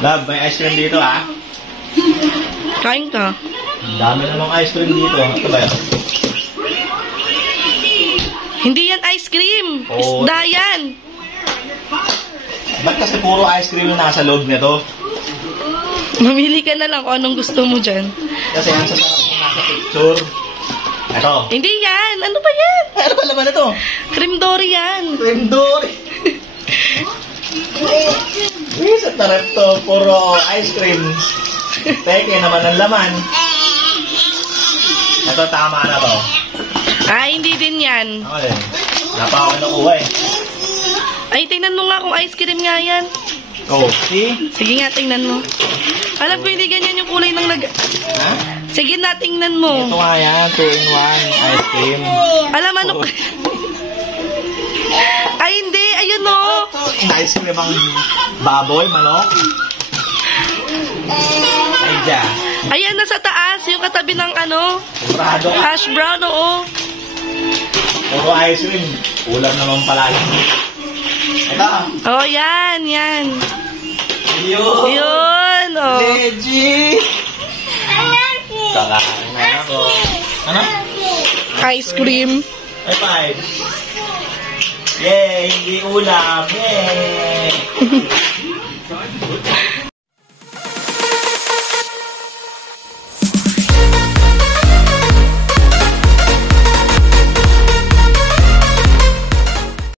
Love, may ice cream dito ah. Kain ka. Ang dami namang ice cream dito. Ito ba yun? Hindi yan ice cream. Oh. Isda yan. Ba't kasi puro ice cream yung nasa loob nito? Mamili ka na lang kung anong gusto mo dyan. Kasi ang sasarap yung nasa picture. Ito. Hindi yan. Ano ba yan? Ano ba laman ito? Cream dory yan. Cream dory. Sa tarap to. Puro ice cream. Peke naman ang laman. Ito tama na to. Hindi din yan. Ako din. Wala pa ako nakuha eh. Ay, tingnan mo nga kung ice cream nga yan. Oh, see? Sige nga, tingnan mo. Alam ko hindi ganyan yung kulay ng Ha? Sige na, tingnan mo. Ito nga yan. 2-in-1 ice cream. Alam ano? Oh. Ay, hindi. Ayun o. Ice cream ang baboy, manok. Ay, dyan. Ayan, nasa taas. Yung katabi ng ano. Sigurado ka. Hash brown, oo. Puro ice cream. Ulam naman pala yun. Ito. Oh, yan, yan. Yun. Yun, oh. Legit. Kakain na ako. Ano? Ice cream. High five. Yay! Hindi ulam. Yay!